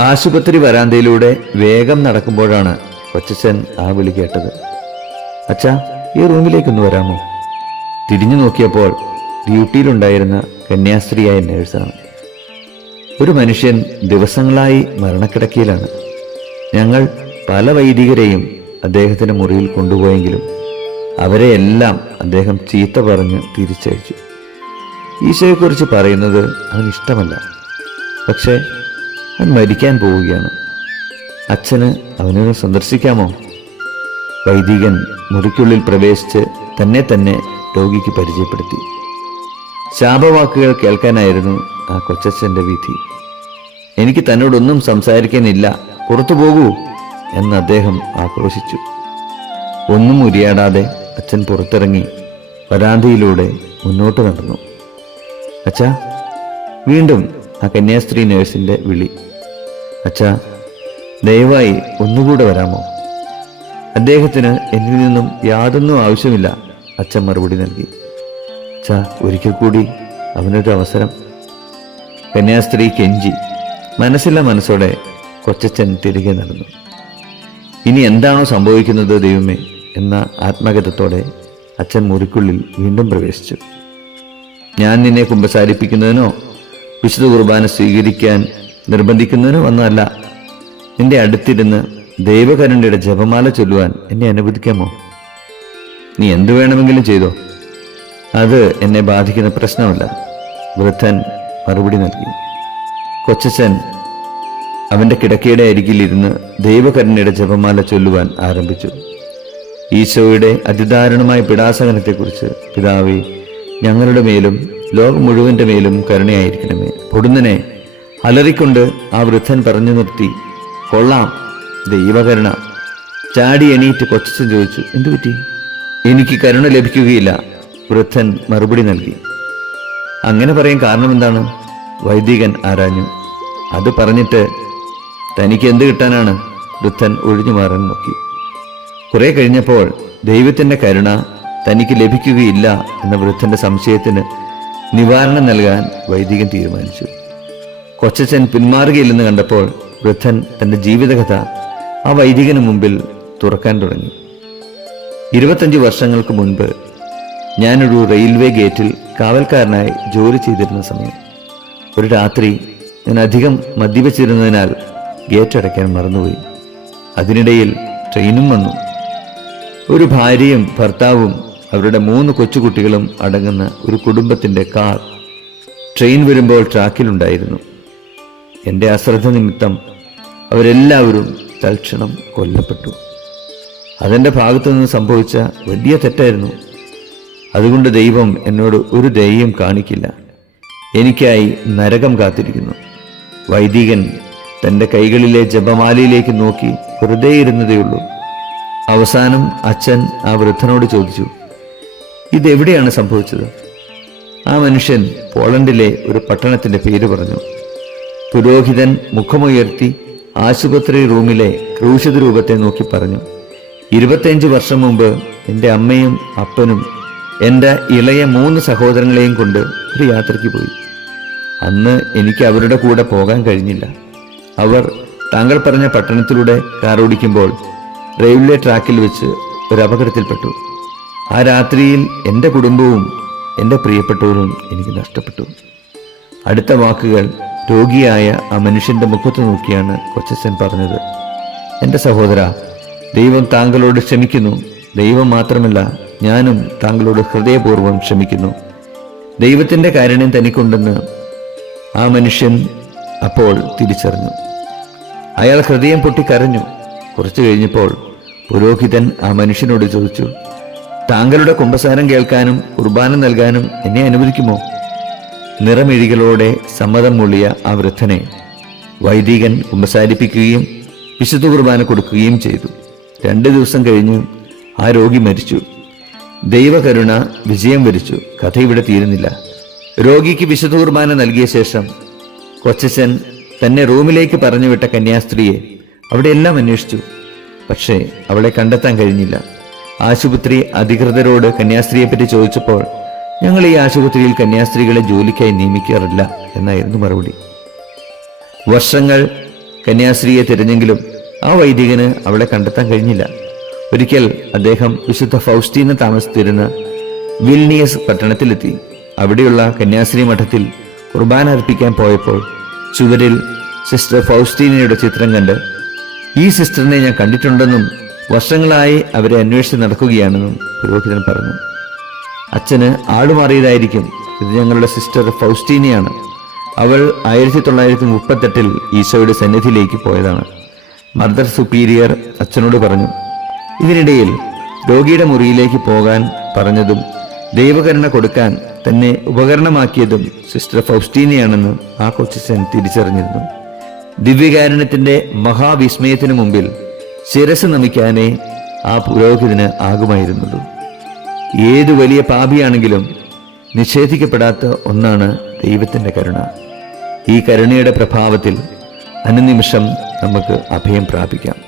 ആശുപത്രി വരാന്തയിലൂടെ വേഗം നടക്കുമ്പോഴാണ് കൊച്ചച്ഛൻ ആ വിളി കേട്ടത്. അച്ഛാ, ഈ റൂമിലേക്കൊന്ന് വരാമോ? തിരിഞ്ഞു നോക്കിയപ്പോൾ ഡ്യൂട്ടിയിലുണ്ടായിരുന്ന കന്യാസ്ത്രീയായ നേഴ്സാണ്. ഒരു മനുഷ്യൻ ദിവസങ്ങളായി മരണക്കിടക്കയിലാണ്. ഞങ്ങൾ പല വൈദികരെയും അദ്ദേഹത്തിന്റെ മുറിയിൽ കൊണ്ടുപോയെങ്കിലും അവരെയെല്ലാം അദ്ദേഹം ചീത്ത പറഞ്ഞ് തിരിച്ചയച്ചു. ഈശോയെക്കുറിച്ച് പറയുന്നത് അവന് ഇഷ്ടമല്ല. പക്ഷേ അവൻ മരിക്കാൻ പോവുകയാണ്. അച്ഛന് അവനെ സന്ദർശിക്കാമോ? വൈദികൻ മുറിക്കുള്ളിൽ പ്രവേശിച്ച് തന്നെ രോഗിക്ക് പരിചയപ്പെടുത്തി. ശാപവാക്കുകൾ കേൾക്കാനായിരുന്നു ആ കൊച്ചച്ഛൻ്റെ വിധി. എനിക്ക് തന്നോടൊന്നും സംസാരിക്കാനില്ല, പുറത്തു പോകൂ എന്ന് അദ്ദേഹം ആക്രോശിച്ചു. ഒന്നും ഉരിയാടാതെ അച്ഛൻ പുറത്തിറങ്ങി വരാന്തയിലൂടെ മുന്നോട്ട് നടന്നു. അച്ഛാ, വീണ്ടും ആ കന്യാസ്ത്രീ നേഴ്സിന്റെ വിളി. അച്ഛാ, ദയവായി ഒന്നുകൂടെ വരാമോ? അദ്ദേഹത്തിന് എന്നിൽ നിന്നും യാതൊന്നും ആവശ്യമില്ല, അച്ഛൻ മറുപടി നൽകി. അച്ഛാ, ഒരിക്കൽ കൂടി അവനൊരു അവസരം. കന്യാസ്ത്രീ കെഞ്ചി. മനസ്സില്ല മനസ്സോടെ കൊച്ചച്ഛൻ തിരികെ നടന്നു. ഇനി എന്താണോ സംഭവിക്കുന്നത് ദൈവമേ എന്ന ആത്മഗതത്തോടെ അച്ഛൻ മുറിക്കുള്ളിൽ വീണ്ടും പ്രവേശിച്ചു. ഞാൻ നിന്നെ കുമ്പസാരിപ്പിക്കുന്നതിനോ വിശുദ്ധ കുർബാന സ്വീകരിക്കാൻ നിർബന്ധിക്കുന്നതിനോ ഒന്നല്ല. നിന്റെ അടുത്തിരുന്ന് ദൈവകരുണയുടെ ജപമാല ചൊല്ലുവാൻ എന്നെ അനുവദിക്കാമോ? നീ എന്തു വേണമെങ്കിലും ചെയ്തോ, അത് എന്നെ ബാധിക്കുന്ന പ്രശ്നമല്ല, വൃദ്ധൻ മറുപടി നൽകി. കൊച്ചച്ഛൻ അവന്റെ കിടക്കയുടെ അരികിലിരുന്ന് ദൈവകരുണയുടെ ജപമാല ചൊല്ലുവാൻ ആരംഭിച്ചു. ഈശോയുടെ അതിദാരുണമായ പീഡാസഹനത്തെക്കുറിച്ച്, പിതാവേ, ഞങ്ങളുടെ മേലും ലോകം മുഴുവന്റെ മേലും കരുണയായിരിക്കണമേ. പൊടുന്നനെ അലറിക്കൊണ്ട് ആ വൃദ്ധൻ പറഞ്ഞു നിർത്തി. കൊള്ളാം, ദൈവകരുണ. ചാടി എണീറ്റ് കൊച്ചച്ഛൻ ചോദിച്ചു, എന്തു പറ്റി? എനിക്ക് കരുണ ലഭിക്കുകയില്ല, വൃദ്ധൻ മറുപടി നൽകി. അങ്ങനെ പറയാൻ കാരണം എന്താണ്? വൈദികൻ ആരാഞ്ഞു. അത് പറഞ്ഞിട്ട് തനിക്ക് എന്ത് കിട്ടാനാണ്? വൃദ്ധൻ ഒഴിഞ്ഞു മാറാൻ നോക്കി. കുറെ കഴിഞ്ഞപ്പോൾ ദൈവത്തിന്റെ കരുണ തനിക്ക് ലഭിക്കുകയില്ല എന്ന വൃദ്ധന്റെ സംശയത്തിന് നിവാരണം നൽകാൻ വൈദികൻ തീരുമാനിച്ചു. കൊച്ചച്ഛൻ പിന്മാറുകയില്ലെന്ന് കണ്ടപ്പോൾ വൃദ്ധൻ തന്റെ ജീവിതകഥ ആ വൈദികന് മുമ്പിൽ തുറക്കാൻ തുടങ്ങി. 25 വർഷങ്ങൾക്ക് മുൻപ് ഞാനൊരു റെയിൽവേ ഗേറ്റിൽ കാവൽക്കാരനായി ജോലി ചെയ്തിരുന്ന സമയം ഒരു രാത്രി ഞാൻ അധികം മദ്യപിച്ചിരുന്നതിനാൽ ഗേറ്റ് അടയ്ക്കാൻ മറന്നുപോയി. അതിനിടയിൽ ട്രെയിനും വന്നു. ഒരു ഭാര്യയും ഭർത്താവും അവരുടെ 3 കൊച്ചുകുട്ടികളും അടങ്ങുന്ന ഒരു കുടുംബത്തിന്റെ കാർ ട്രെയിൻ വരുമ്പോൾ ട്രാക്കിലുണ്ടായിരുന്നു. എൻ്റെ അശ്രദ്ധ നിമിത്തം അവരെല്ലാവരും തൽക്ഷണം കൊല്ലപ്പെട്ടു. അതെൻ്റെ ഭാഗത്തു നിന്ന് സംഭവിച്ച വലിയ തെറ്റായിരുന്നു. അതുകൊണ്ട് ദൈവം എന്നോട് ഒരു ദയയും കാണിക്കില്ല. എനിക്കായി നരകം കാത്തിരിക്കുന്നു. വൈദികൻ തൻ്റെ കൈകളിലെ ജപമാലയിലേക്ക് നോക്കി വെറുതെ ഇരുന്നതേയുള്ളൂ. അവസാനം അച്ഛൻ ആ വൃദ്ധനോട് ചോദിച്ചു, ഇതെവിടെയാണ് സംഭവിച്ചത്? ആ മനുഷ്യൻ പോളണ്ടിലെ ഒരു പട്ടണത്തിന്റെ പേര് പറഞ്ഞു. പുരോഹിതൻ മുഖമുയർത്തി ആശുപത്രി റൂമിലെ ക്രൂശിത രൂപത്തെ നോക്കി പറഞ്ഞു, 25 വർഷം മുമ്പ് എൻ്റെ അമ്മയും അപ്പനും എൻ്റെ ഇളയ 3 സഹോദരങ്ങളെയും കൊണ്ട് ഒരു യാത്രയ്ക്ക് പോയി. അന്ന് എനിക്ക് അവരുടെ കൂടെ പോകാൻ കഴിഞ്ഞില്ല. അവർ താങ്കൾ പറഞ്ഞ പട്ടണത്തിലൂടെ കാറോടിക്കുമ്പോൾ റെയിൽവേ ട്രാക്കിൽ വെച്ച് ഒരു അപകടത്തിൽപ്പെട്ടു. ആ രാത്രിയിൽ എൻ്റെ കുടുംബവും എൻ്റെ പ്രിയപ്പെട്ടവരും എനിക്ക് നഷ്ടപ്പെട്ടു. അടുത്ത വാക്കുകൾ രോഗിയായ ആ മനുഷ്യന്റെ മുഖത്ത് നോക്കിയാണ് കൊച്ചച്ഛൻ പറഞ്ഞത്. എൻ്റെ സഹോദര, ദൈവം താങ്കളോട് ക്ഷമിക്കുന്നു. ദൈവം മാത്രമല്ല, ഞാനും താങ്കളോട് ഹൃദയപൂർവ്വം ക്ഷമിക്കുന്നു. ദൈവത്തിൻ്റെ കാരുണ്യം തനിക്കുണ്ടെന്ന് ആ മനുഷ്യൻ അപ്പോൾ തിരിച്ചറിഞ്ഞു. അയാൾ ഹൃദയം പൊട്ടി കരഞ്ഞു. കുറച്ചു കഴിഞ്ഞപ്പോൾ പുരോഹിതൻ ആ മനുഷ്യനോട് ചോദിച്ചു, താങ്കളുടെ കുമ്പസാരം കേൾക്കാനും കുർബാന നൽകാനും എന്നെ അനുവദിക്കുമോ? നിറമിഴികളോടെ സമ്മതം മൂളിയ ആ വൃദ്ധനെ വൈദികൻ കുമ്പസാരിപ്പിക്കുകയും വിശുദ്ധ കുർബാന കൊടുക്കുകയും ചെയ്തു. 2 ദിവസം കഴിഞ്ഞു ആ രോഗി മരിച്ചു. ദൈവകരുണ വിജയം വരിച്ചു. കഥ ഇവിടെ തീരുന്നില്ല. രോഗിക്ക് വിശുദ്ധ കുർബാന നൽകിയ ശേഷം കൊച്ചച്ഛൻ തന്നെ റൂമിലേക്ക് പറഞ്ഞുവിട്ട കന്യാസ്ത്രീയെ അവിടെയെല്ലാം അന്വേഷിച്ചു. പക്ഷേ അവളെ കണ്ടെത്താൻ കഴിഞ്ഞില്ല. ആശുപത്രി അധികൃതരോട് കന്യാസ്ത്രീയെപ്പറ്റി ചോദിച്ചപ്പോൾ ഞങ്ങൾ ഈ ആശുപത്രിയിൽ കന്യാസ്ത്രീകളെ ജോലിക്കായി നിയമിക്കാറില്ല എന്നായിരുന്നു മറുപടി. വർഷങ്ങൾ കന്യാസ്ത്രീയെ തിരഞ്ഞെങ്കിലും ആ വൈദികന് അവളെ കണ്ടെത്താൻ കഴിഞ്ഞില്ല. ഒരിക്കൽ അദ്ദേഹം വിശുദ്ധ ഫൗസ്റ്റീന താമസിച്ചിരുന്ന വിൽനിയസ് പട്ടണത്തിലെത്തി. അവിടെയുള്ള കന്യാസ്ത്രീ മഠത്തിൽ കുർബാന അർപ്പിക്കാൻ പോയപ്പോൾ ചുവരിൽ സിസ്റ്റർ ഫൗസ്റ്റീനയുടെ ചിത്രം കണ്ട്, ഈ സിസ്റ്ററിനെ ഞാൻ കണ്ടിട്ടുണ്ടെന്നും വർഷങ്ങളായി അവരെ അന്വേഷിച്ച് നടക്കുകയാണെന്നും പുരോഹിതൻ പറഞ്ഞു. അച്ഛന് ആളുമാറിയതായിരിക്കും. ഇത് ഞങ്ങളുടെ സിസ്റ്റർ ഫൗസ്റ്റീനയാണ്. അവൾ 1938 ഈശോയുടെ സന്നിധിയിലേക്ക് പോയതാണ്. മദർ സുപ്പീരിയർ അച്ഛനോട് പറഞ്ഞു. ഇതിനിടയിൽ രോഗിയുടെ മുറിയിലേക്ക് പോകാൻ പറഞ്ഞതും ദൈവകരുണ കൊടുക്കാൻ തന്നെ ഉപകരണമാക്കിയതും സിസ്റ്റർ ഫൗസ്റ്റീനയാണെന്ന് ആ കൊച്ചച്ഛൻ തിരിച്ചറിഞ്ഞിരുന്നു. ദിവ്യകാരുണ്യത്തിന്റെ മഹാവിസ്മയത്തിനു മുമ്പിൽ ശിരസ് നമിക്കാനേ ആ പുരോഹിതന് ആകുമായിരുന്നുള്ളൂ. ഏതു വലിയ പാപിയാണെങ്കിലും നിഷേധിക്കപ്പെടാത്ത ഒന്നാണ് ദൈവത്തിന്റെ കരുണ. ഈ കരുണയുടെ പ്രഭാവത്തിൽ അനുനിമിഷം നമുക്ക് അഭയം പ്രാപിക്കാം.